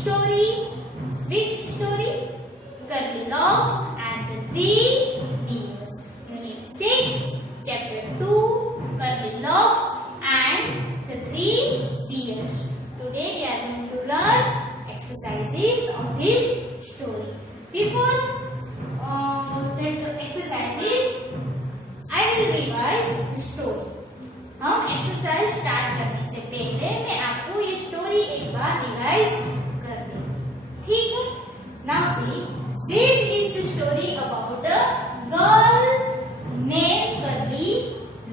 story. Which story? Goldilocks and the Three Bears. Unit 6, Chapter 2, Goldilocks and the Three Bears. Today we are going to learn exercises of this story. Before the exercises, I will revise the story. हम exercise start करने से पहले मैं आपको ये story एक बार revise कर दूं, ठीक है? Now see, this is the story about a girl name curly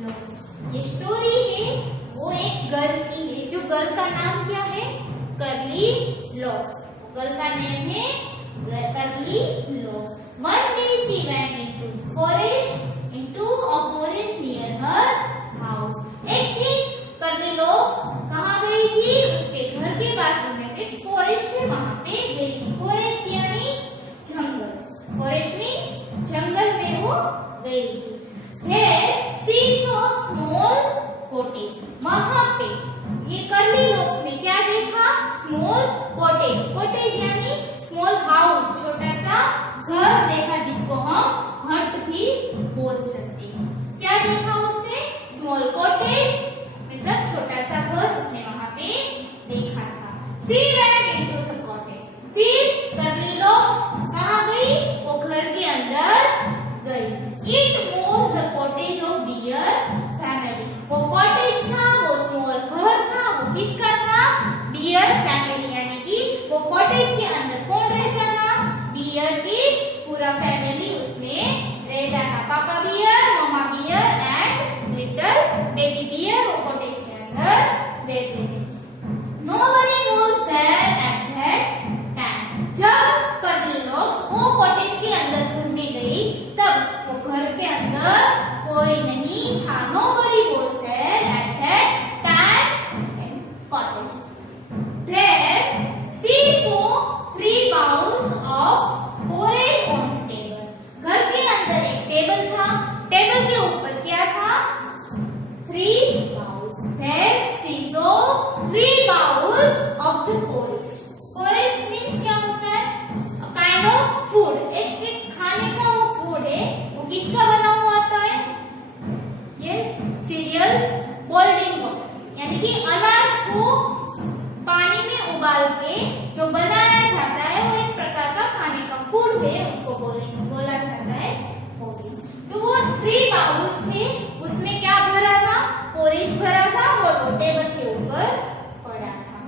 locks. ये स्टोरी है वो एक गर्ल की है, जो गर्ल का नाम क्या है? Curly locks. गर्ल का नेम है curly locks. One day she went into a forest near her house. एक दिन कर्ली लॉक्स कहाँ गई थी? उसके घर के बाजू में एक फॉरेस्ट है, वहां पे गई थी. फॉरेस्ट यानी जंगल. फॉरेस्ट मीन्स जंगल में वो गई थी. There she saw small cottage. वहां पे ये कर्ली लॉक्स ने क्या देखा? Small cottage. कॉटेज यानी स्मॉल हाउस, छोटा सा घर देखा, जिसको हम हट भी बोल सकते हैं. क्या देखा उसने? स्मॉल कॉटेज, मतलब छोटा सा घर उसने वहां पे देखा था. She went into the cottage. फिर कर्ली लॉक्स कहाँ गई? वो घर के अंदर गई. It was the cottage of bear family. वो कॉटेज था, वो स्मॉल घर था, वो किसका था? Beer family. यानी कि वो कॉटेज के अंदर कौन रहता था? बियर की पूरा फैमिली उसमें रहता था. Papa bear, mama bear and little baby bear वो कॉटेज के अंदर रहते थे. Nobody was there at that time. जब कर्ली लॉक्स वो कॉटेज के अंदर घर में गई, तब वो घर के अंदर कोई नहीं था. Nobody was there at that time in cottage. There she saw 3 bowls of porridge on the table. घर के अंदर एक टेबल था. टेबल के ऊपर क्या था? 3 bowls. There she saw 3 bowls of the porridge. Porridge means क्या होता है? A kind of food. एक खाने का वो फूड है. वो किसका बना हुआ आता है? Yes, cereals boiled in water. यानी कि अनाज को पानी में उबाल के जो बनाया जाता है, वो एक प्रकार का खाने का फूड है, उसको बोला जाता है पोरिज. तो वो 3 बाउल्स थे, उसमें क्या भरा था? पोरिज भरा था, वो टेबल के ऊपर पड़ा था.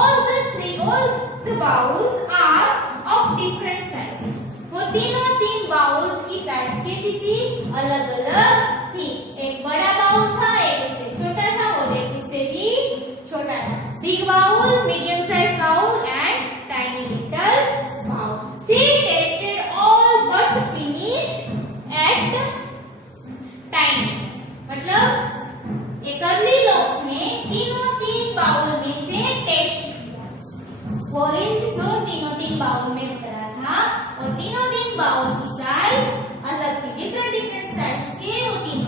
All the bowls are of different sizes. वो तीन बाउल्स की साइज कैसी थी? अलग अलग थी. एक बड़ा बाउल था, एक उससे छोटा था और एक उससे भी छोटा था. Big bowl, medium size bowl and tiny little bowl. She tasted all but finished at tiny. मतलब ये कर्ली लॉक्स ने तीन बाउल में से टेस्ट किया. पोरिज जो तीन बाउल में भरा था, और तीन बाउल की साइज अलग थी. डिफरेंट साइज के वो तीन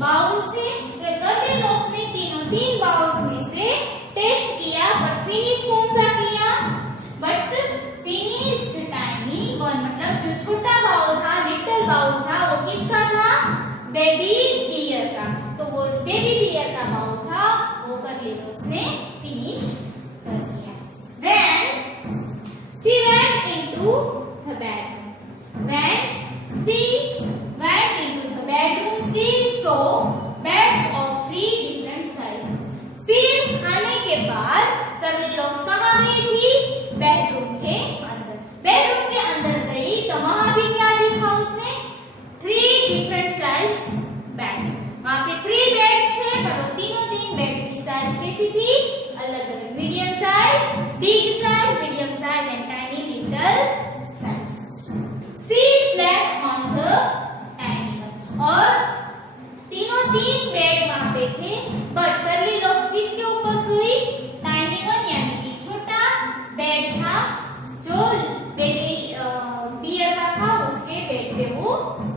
बाउल थे. तो कर्ली लॉक्स ने तीन बाउल में से टेस्ट किया, बट फिनिश कौन सा किया? But finished tiny one. मतलब जो छोटा बाउल था, लिटिल बाउल था, वो किसका था? बेबी बियर का. तो वो बेबी बियर का बाउल था, वो कर्ली लॉक्स ने फिनिश कर दिया. Then she went into the bedroom. When she went into the bedroom, she saw beds of 3 different sizes. फिर खाने के बाद कर्ली लॉक्स कहाँ गई थी? बेडरूम के अंदर. बेडरूम के अंदर गई तो वहां भी क्या देखा उसने? 3 different size बेड्स. वहां पे 3 बेड्स थे, पर वो तीन बेड की साइज कैसी थी? अलग अलग. Medium size, big size, medium size and tiny little size. She slept on the tiny one. और तीन बेड वहां पे थे, बट कर्ली लॉक्स किसके ऊपर सोई? टाइनी वन यानी कि छोटा बेड था, जो बेबी बियर का था, उसके बेड पे वो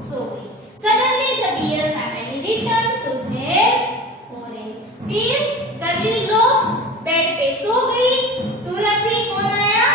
सो गई. Suddenly the bear family returned to their forest. फिर कर्ली लॉक्स बेड पे सो गई. तुरंत ही कौन आया?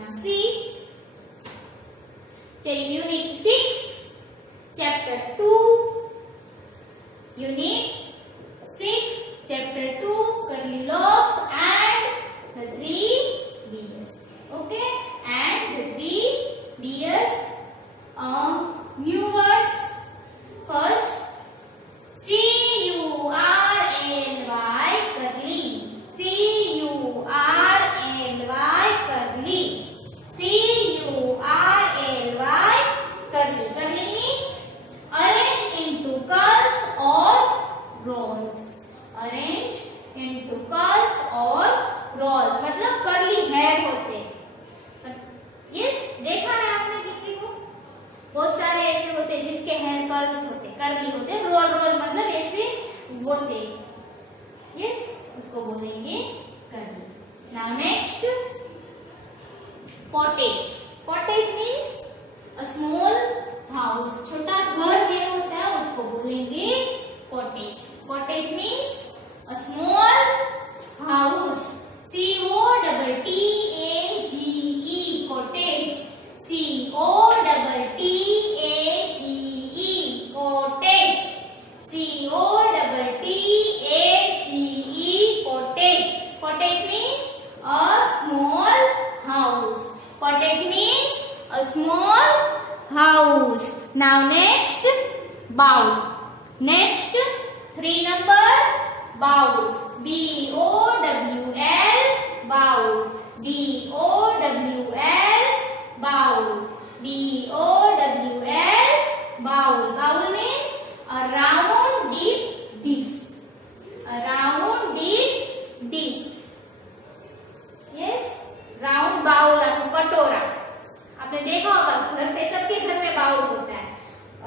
अविनाशी। चलिए unit 6 chapter 2, unit 6 chapter 2 curly locks and the three bears. Okay, and the three bears new words. First, curly, curly, curly, curly. Curly means arrange into curls or rolls. Arrange into curls or rolls मतलब curly hair होते हैं। Yes, देखा है आपने किसी को? बहुत सारे ऐसे होते हैं जिसके हेयर कर्ल्स होते हैं, कर्ली होते हैं। रोल रोल मतलब ऐसे होते हैं। यस, उसको बोलेंगे curly. Now next, cottage. Cottage means a small house, छोटा घर ये होता है, उसको बोलेंगे cottage. Cottage means a small house, COTTAGE, cottage, COTTAGE, cottage, COTTAGE, cottage. Cottage means a small house. Cottage means a small house. Now next, bowl. Next, 3 number, bowl. BOWL, bowl. BOWL, bowl. BOWL, bowl. Bowl means a round deep dish. A round deep dish. Yes, round bowl आपको कटोरा। आपने देखा होगा घर पे, सबके घर में बाउल होता है।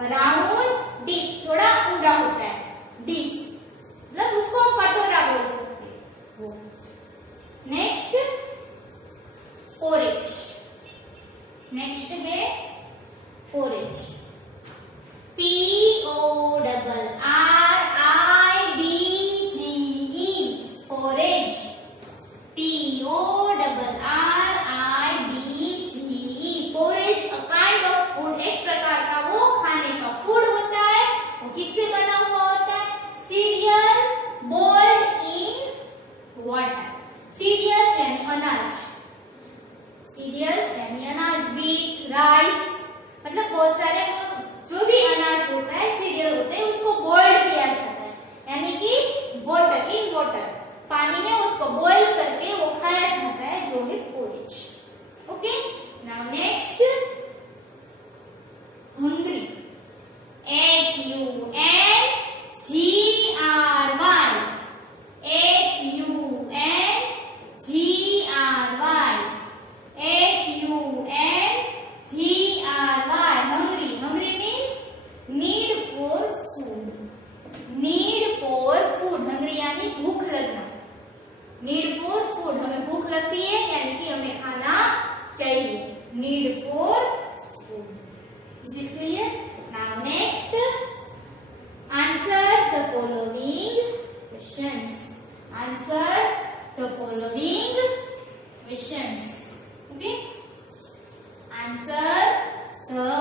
राउंड डीप थोड़ा ऊंडा होता है। डिश मतलब उसको हम कटोरा बोल सकते हैं वो। Next, porridge. नेक्स्ट है porridge, PORRIDGE, porridge. PORRIDGE, porridge a kind of food, एक प्रकार का वो खाने का फूड होता है। वो किससे बना हुआ होता है? Serial boiled in water. Serial यानी अनाज, सीरियल यानी अनाज, व्हीट, राइस मतलब बहुत सारे जो भी अनाज होता है, सीरियल होते हैं, उसको बॉइल्ड किया जाता है, यानी कि वाटर, इन वाटर, पानी में उसको बॉइल करके वो खाया जाता है, जो है porridge. Okay, now next, hungry. HUNGRY, hungry. Hungry means need for food. Need for food. Hungry यानी भूख लगना। Need for food, हमें भूख लगती है यानी कि हमें खाना चाहिए। Need for food. Is it clear? Now next, answer the following questions. Answer the following questions. Okay? Answer the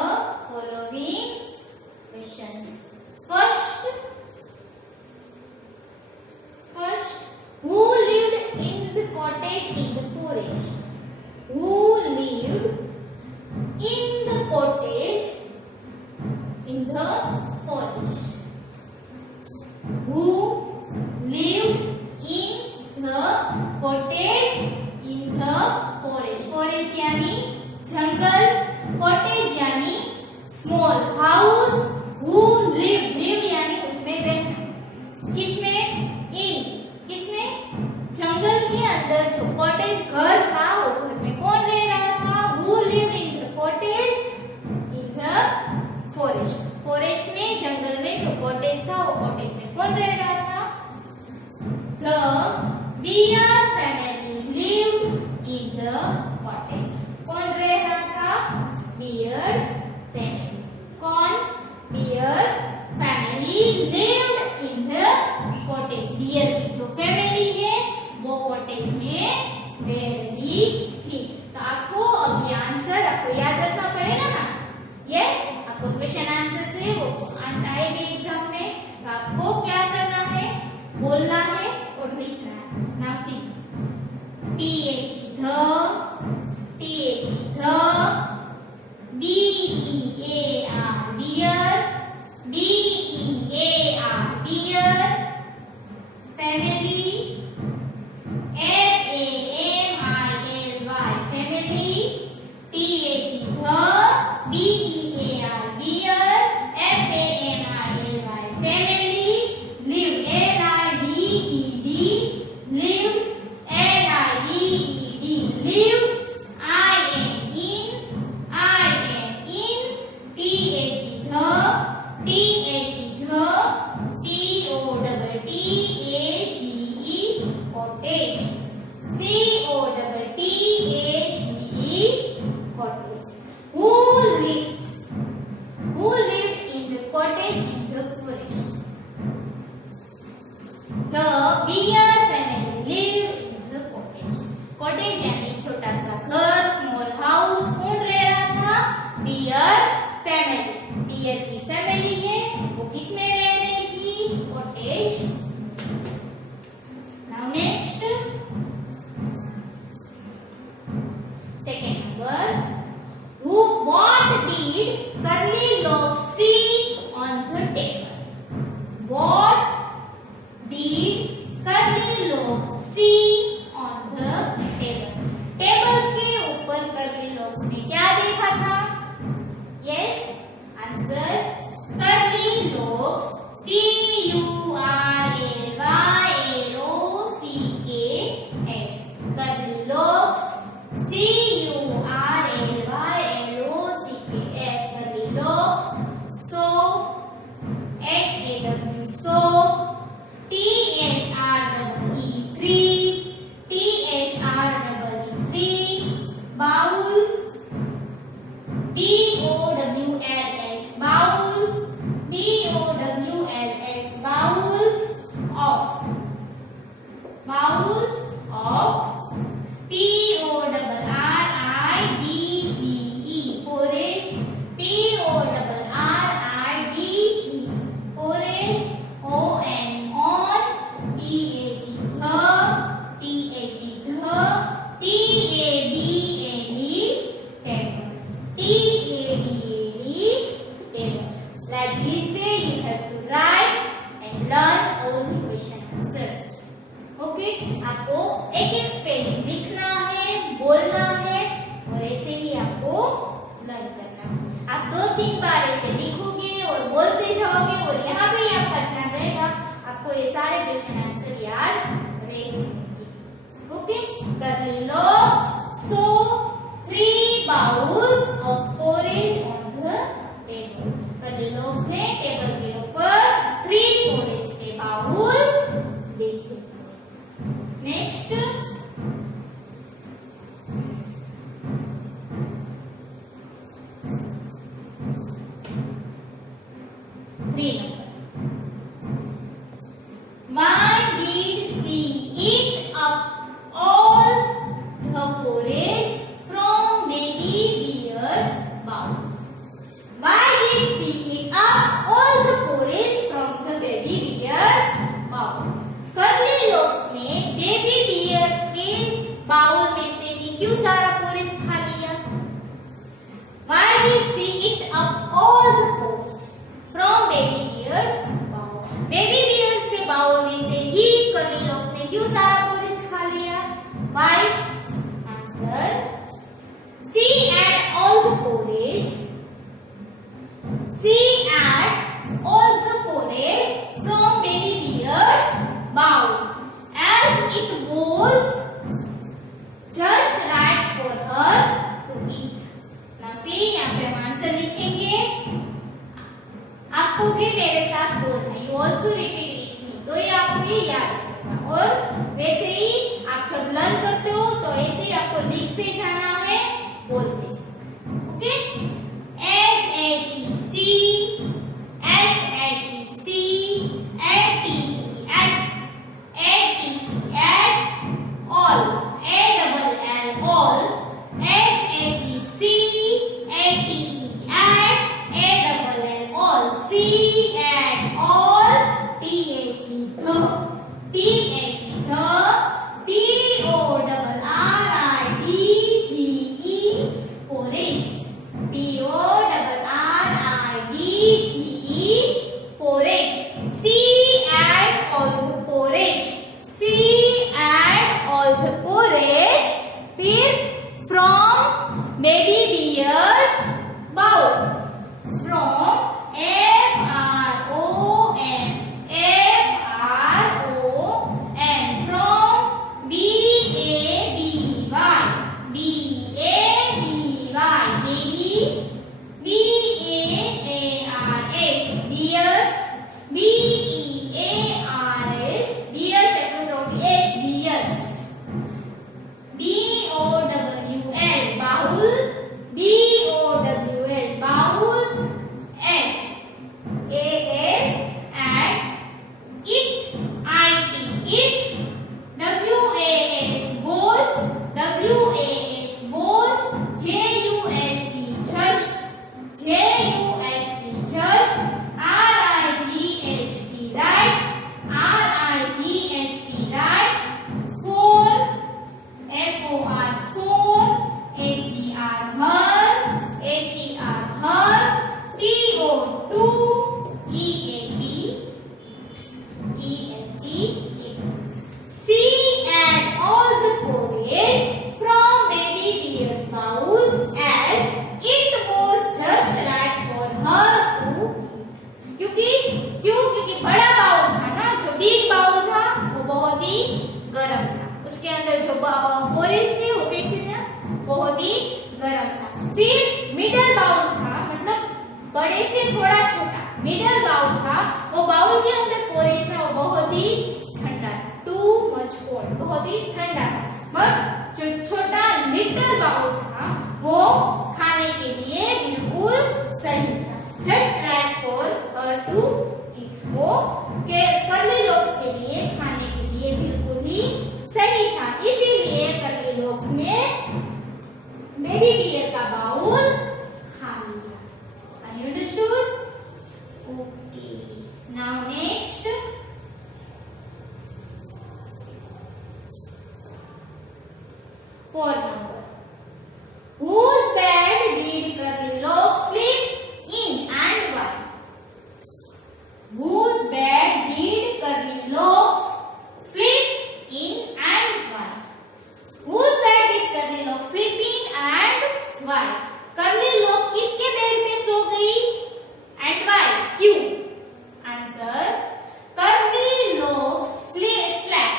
following questions. First, who lived in the cottage in the forest? Who lived in the cottage in the forest? Who lived in the cottage in the forest? Forest यानी जंगल, cottage यानी small house. Who lived, lived यानी उसमें रहना। किसमें? in, किसमें? जंगल के अंदर जो cottage घर था, वो घर में कौन रह रहा था? Who lived in the cottage in the forest? forest में, जंगल में जो cottage था, वो cottage में कौन रह रहा था? The bear family lived in the cottage. कौन रह रहा था? Bear family. कौन? Bear family lived in the cottage. Bear की जो family है वो cottage में रह रही थी। तो आपको did curly locks see on the table? What did curly locks see on the table? Table के ऊपर curly locks ने क्या देखा था? Yes, answer curly locks CURLYLOCKS. Curly locks CURLYLOCKS. Curly locks so SAW so THREE bowls BOWLS bowls BOWLS bowls of PORRIDGE porridge PORRIDGE porridge ON TAG TABAD table. Like this way you have to write and learn all the question answers. Okay? आपको एक एक spelling लिखना है, बोलना है और ऐसे ही आपको लर्न करना है. आप 2-3 बार ऐसे लिखोगे और बोलते जाओगे और यहाँ पे आपका ध्यान रहेगा, आपको ये सारे क्वेश्चन आंसर याद रह जाएंगे. Okay? Curly locks so 3 bowls of porridge on the table. Curly locks ने टेबल के ऊपर 3 porridge के बाउल देखे. Next 3 number. Why did she eat up all the porridge from baby bear's bowl? Why did she eat up all the porridge from the baby bear's bowl? Curly locks ने baby bear के bowl में से भी क्यों सारा porridge खा लिया? Why did she eat up all the porridge from baby bear's bowl? Baby bears के बाउल में से ही curly locks ने क्यों सारा porridge खा लिया? Why? Answer she ate all the porridge. She ate all the porridge from baby bear's bowl as it was just right for her to eat. Now see, यहाँ पे हम आंसर लिखेंगे. आपको भी मेरे साथ बोलना है. You also repeat with me. तो ये आपको ये याद रखना. और वैसे ही आप जब लर्न करते हो तो ऐसे ही आपको लिखते जाना है, बोलते जाना. Okay? SHEC all ALL all C and all THE porridge porridge C and all the porridge फिर from baby bear's bowl from FROM from bears bears BOWL bowl गर्म था। फिर मिडल बाउल था, मतलब बड़े से थोड़ा छोटा मिडल बाउल था, वो बाउल के अंदर पोरेज था, वो बहुत ही ठंडा, टू मच कोल्ड, बहुत ही ठंडा था। और जो छोटा लिटिल बाउल था वो खाने के लिए बिल्कुल सही था, just right for her to eat. वो कर्ली लॉक्स के लिए खाने के लिए बिल्कुल ही सही था, इसीलिए कर्ली लॉक्स ने बेबी बियर का बाउल खा लिया। Are you understood? Okay. Now next. 4 number. Whose bed did Curly Locks sleep in and why? Whose bed did Curly Locks sleep in and why? Whose bed did Curly Locks sleep in and why? Curly Lock किसके bed में सो गई and why? क्यों? Answer. Curly Lock slept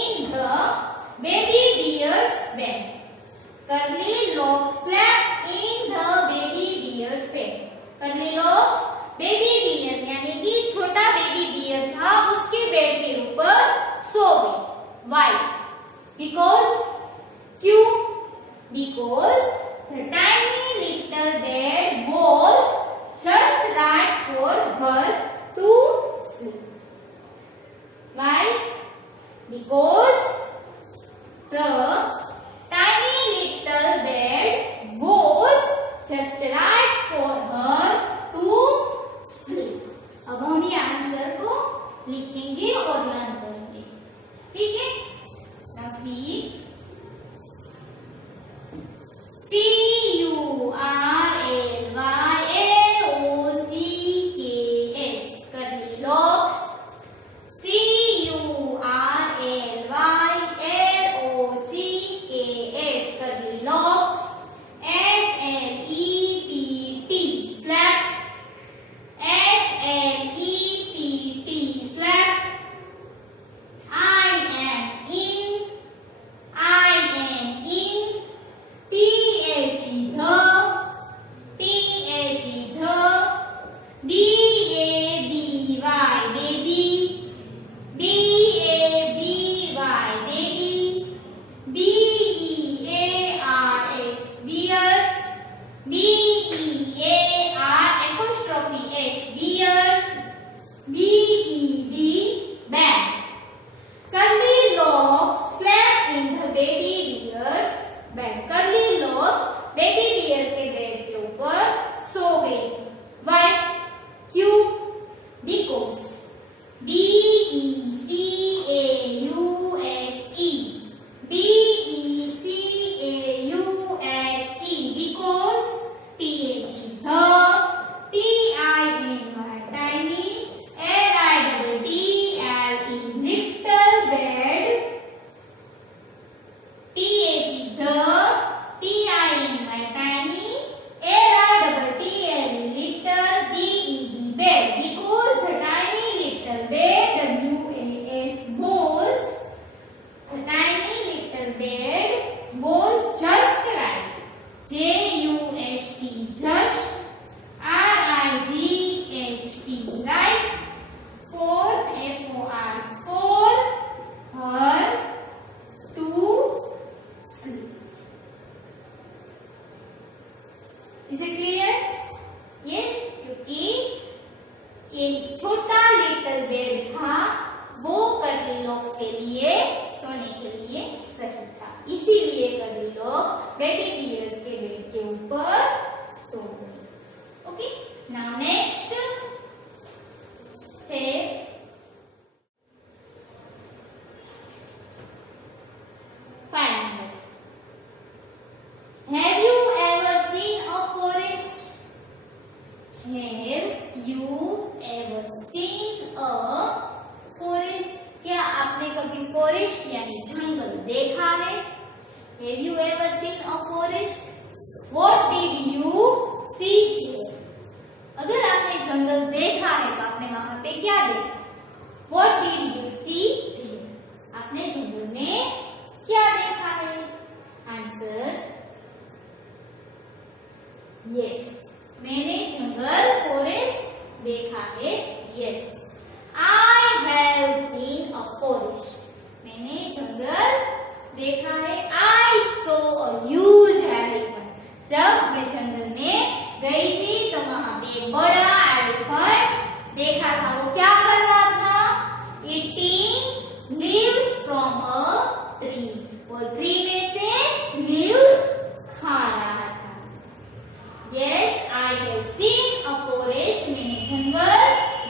in the baby bear's bed. Curly Lock slept in the baby bear's bed. Curly Lock baby bear यानी कि छोटा baby beer था, उसके bed के ऊपर सो गई। Why? Because क्यों? Because the tiny little bed was just right for her to sleep. Why? Because the tiny little bed was just right for her to sleep. अब हम ये आंसर को लिखेंगे और लर्न करेंगे, ठीक है? Now see. Curly Locks. Curly Locks. SLEPT. Slept. SLEPT. Slept. I am in. Curly Locks slept in the baby bear's bed. Curly Locks baby bear के बेड के ऊपर सो गई। Why? क्यों? Because BECAUSE because was just right. JUST just, RIGHT right, for her to sleep. Is it clear? Yes, क्योंकि ये छोटा little bed था, वो कर्ली लॉक्स के लिए सोने के लिए सही था, इसीलिए कर्ली लॉक बेबी बियर्स के बेड के ऊपर सो गई। ओके, नाउ नेक्स्ट है 5 number. Have you ever seen a forest yes, मैंने जंगल फॉरेस्ट देखा है। Yes, I have seen a forest, मैंने जंगल देखा है। आई सॉ अ ह्यूज एलिफेंट, जब मैं जंगल में गई थी तो वहां पे एक बड़ा एलिफेंट देखा था। वो क्या कर रहा था? Eating leaves from a tree, और ट्री में से लीव्स खा रहा था। Yes, I have seen a forest, मैंने जंगल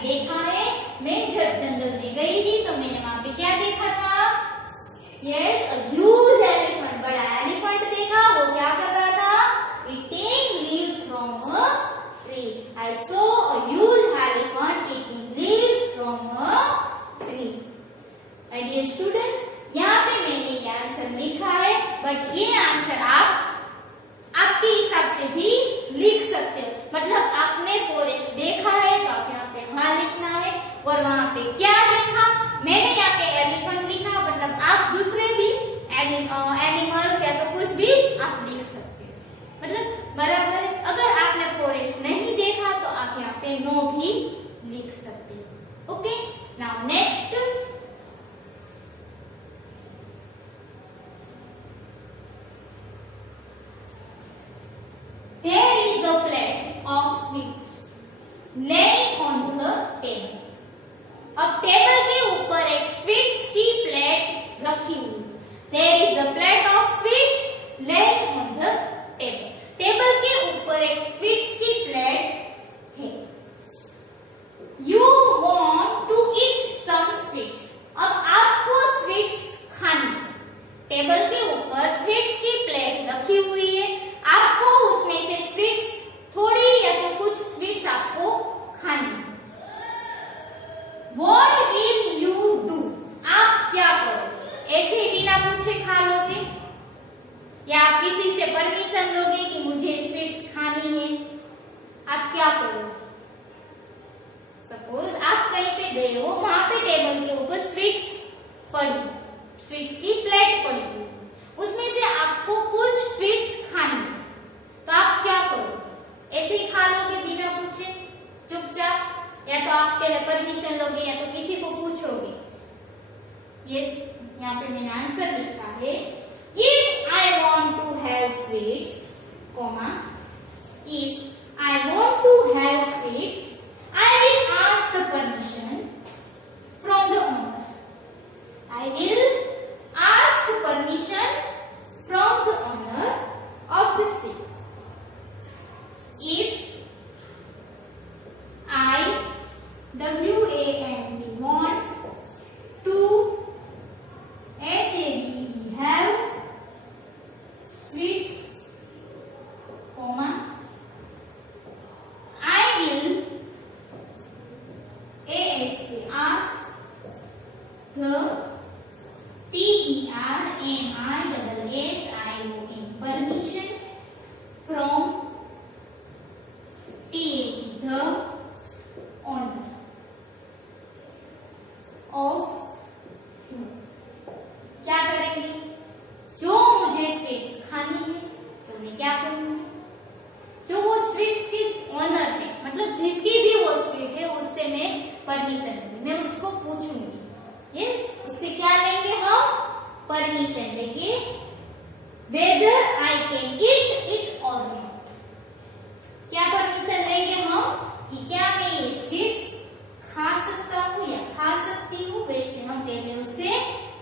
देखा है। मैं जब जंगल में गई थी तो मैंने वहां पे क्या देखा था? यस, अ ह्यूज एलिफेंट, बड़ा एलिफेंट देखा। वो क्या कर रहा था? Eating leaves from a tree. I saw a huge elephant eating leaves from a tree. Dear students, यहाँ पे मैंने ये आंसर लिखा है, बट ये आंसर आप आपके हिसाब से भी लिख सकते हो। मतलब आपने फॉरेस्ट देखा है तो आप यहाँ पे हाँ लिखना है, और वहां पे क्या देखा? मैंने यहाँ पे एलिफेंट लिखा, मतलब आप दूसरे भी एनिमल्स या तो कुछ भी आप लिख सकते हो। मतलब बराबर है। अगर आपने फॉरेस्ट नहीं देखा तो आप यहाँ पे नो भी लिख सकते हो। Okay, now next, there is a plate of sweets laying on the table. अब टेबल के ऊपर एक स्वीट्स की प्लेट रखी हुई। There is a plate of sweets laying on the table. Table के ऊपर एक स्वीट्स की प्लेट है। You want to eat some sweets. अब आपको स्वीट्स खानी। टेबल के ऊपर स्वीट्स की प्लेट रखी हुई है, आपको उसमें से स्वीट्स थोड़ी या तो कुछ स्वीट्स आपको खानी। What will you do? आप क्या करोगे? ऐसे ही बिना पूछे खा लोगे, या आप किसी से परमिशन लोगे कि मुझे स्वीट्स खानी है? आप क्या करोगे? सपोज आप कहीं पे गए हो, वहां पे टेबल के ऊपर स्वीट्स पड़ी, स्वीट्स की प्लेट पड़ी हुई, उसमें से आपको कुछ स्वीट्स खानी, तो आप क्या करोगे? ऐसे ही खा लोगे बिना पूछे चुपचाप, या तो आप पहले परमिशन लोगे या तो किसी को पूछोगे? यस, यहाँ पे मैंने आंसर लिखा है, if I want to have sweets, comma, if I want to have sweets I will ask the permission from the owner. I will ask permission from the owner of the sweet. If I want to have sweets, comma, I will ask the permission from the owner of the। क्या करेंगे? जो मुझे sweets खानी है तो मैं क्या करूंगी? जो वो स्वीट्स की ऑनर है, मतलब जिसकी भी वो स्वीट है, उससे मैं परमिशन लूंगी, मैं उसको पूछूंगी। यस, उससे क्या लेंगे हम? परमिशन लेंगे, whether I can eat it or not। क्या परमिशन लेंगे हम कि क्या मैं ये स्वीट्स खा सकता हूँ या खा सकती हूँ? वैसे हम पहले उससे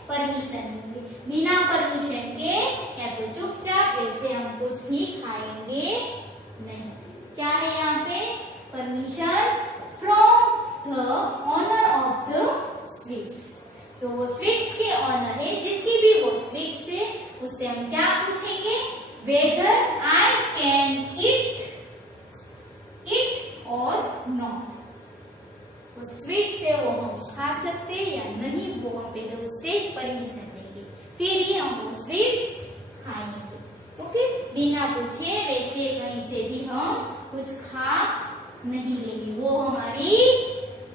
परमिशन लेंगे, बिना परमिशन के या तो चुपचाप, वैसे हम कुछ भी खाएंगे नहीं। क्या है यहाँ पे? Permission from the owner of the sweets. जो वो स्वीट्स के ऑनर है, जिसकी भी वो स्वीट्स है, उससे हम क्या पूछेंगे? whether I can eat it or not। वो स्वीट से वो हम खा सकते या नहीं, वो हम पहले उससे परमिशन लेंगे, फिर ही हम वो स्वीट्स खाएंगे। ओके, बिना पूछे वैसे कहीं से भी हम कुछ खा नहीं लेंगे, वो हमारी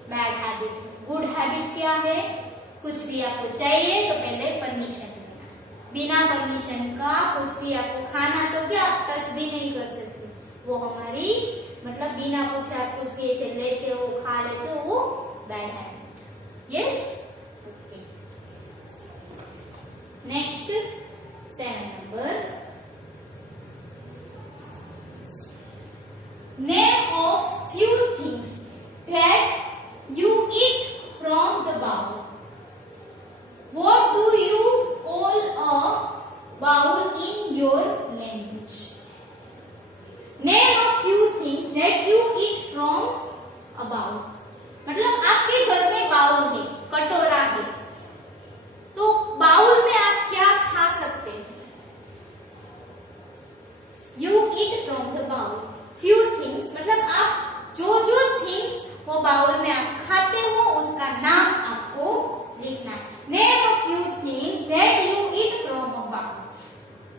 बैड हैबिट है। गुड हैबिट क्या है? कुछ भी आपको चाहिए तो पहले परमिशन लेना, बिना परमिशन का कुछ भी आपको खाना तो क्या आप टच भी नहीं कर सकते, वो हमारी मतलब बिना पूछे आप कुछ भी ऐसे लेते हो, खा लेते हो, वो bad habit. Yes, next 7 number, name of few things that you eat from the bowl. What do you call a bowl in your language? Name of few things that you eat from a bowl. मतलब आपके घर में bowl है, कटोरा है, तो bowl में आप क्या खा सकते हैं? You eat from the bowl. Few things मतलब आप जो थिंग्स वो बाउल में आप खाते हो उसका नाम आपको लिखना है। Name of few things that you eat from a bowl.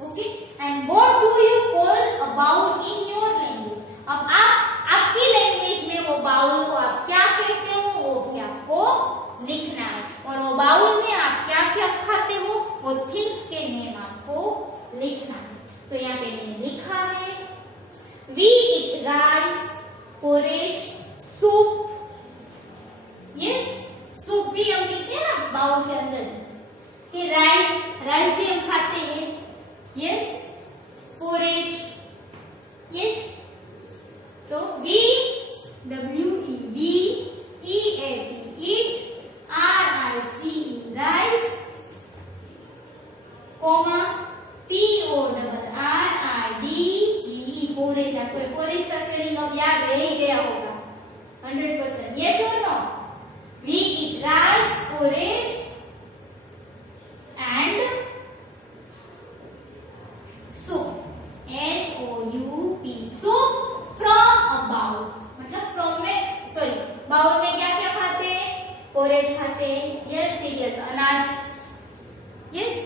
Okay? And what do you call a bowl in your language? अब आप आपकी लैंग्वेज में वो बाउल को आप क्या कहते हो वो भी आपको लिखना है, और वो बाउल में आप क्या क्या खाते हो वो थिंग्स के नेम आपको लिखना है। तो यहाँ पे मैंने लिखा है We eat rice, porridge, soup. Yes, soup भी हम पीते हैं ना बाउल के अंदर। कि राइस भी हम खाते हैं। Yes, porridge. Yes, तो we eat, rice, comma porridge, porridge आपको porridge का स्पेलिंग अब याद रह ही गया होगा 100%। Yes or no? We eat rice, porridge and soup. SOUP, soup from a bowl. मतलब from में बाउल में क्या क्या खाते हैं? porridge खाते हैं, yes सीरियस अनाज, yes,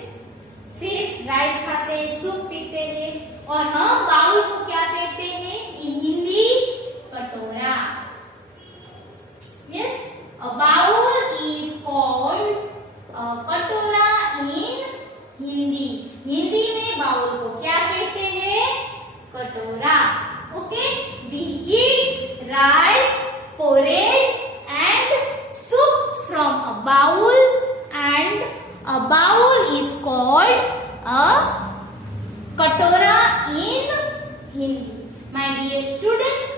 फिर राइस खाते हैं, सूप पीते हैं, और हम बाउल को क्या कहते हैं इन हिंदी? कटोरा। Yes, a bowl is called katora in Hindi. Hindi में बाउल को क्या कहते हैं? कटोरा। Okay, we eat rice, porridge and soup from a bowl, and a bowl is called a katora in Hindi. My dear students,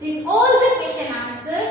this all the question answers